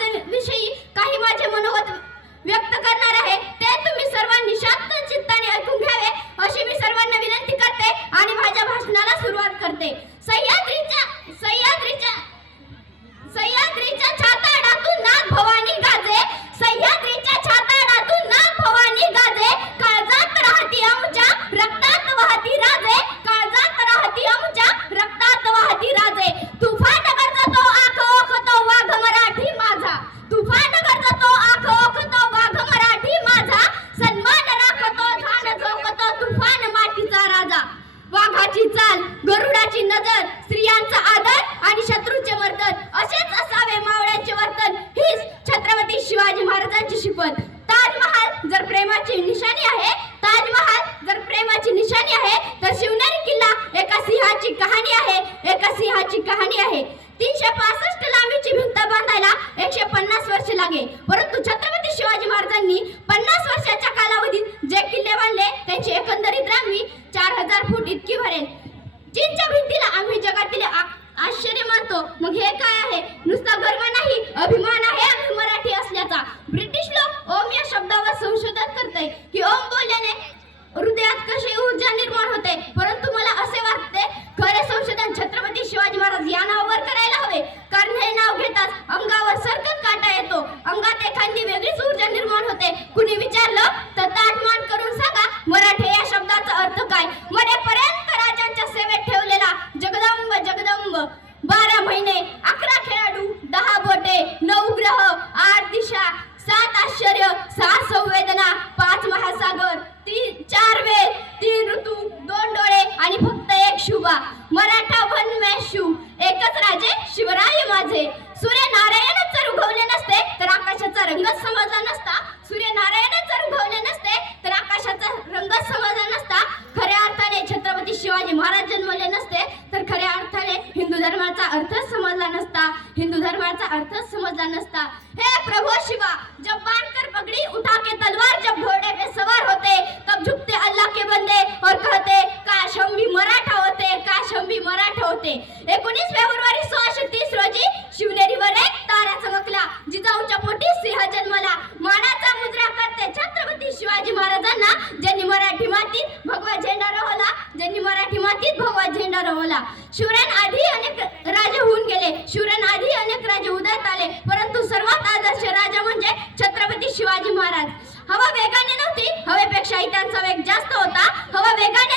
विषयी काही माझे मनोगत व्यक्त करणार आहे. ते तुम्ही सर्वांनी शांत चित्ताने ऐकून घ्यावे अशी मी सर्वांना विनंती करते आणि माझ्या भाषणाला सुरुवात करते. सह्याद्रीच्या सिंहाची चाल गरुडाची नजर स्त्रियांचा आदर आणि शत्रूचे वर्तन असेच असावे मावळ्यांचे वर्तन हीच छत्रपती शिवाजी महाराजांची शिकवण ताजमहाल जर प्रेमाची निशाणी आहे ताजमहाल जर प्रेमाची निशाणी आहे तर शिवनेरी किल्ला एका सिंहाची कहाणी आहे एका सिंहाची कहाणी आहे. तीनशे पासष्ट लांबीची भिंत बांधायला एकशे पन्नास वर्ष लागे. परंतु अर्थच समजला नसता हिंदू धर्माचा अर्थच समजला नसता. हे प्रभू शिवा जब कर पगड़ी उठा के तलवार जब घोड़े पे सवार होते तब झुकते अल्लाह के बंदे और कहते काश हम भी मराठा होते काश हम भी मराठा होते. एकोणीस फेब्रुवारी काही त्यांचा वेग जास्त होता. हवा वेगाने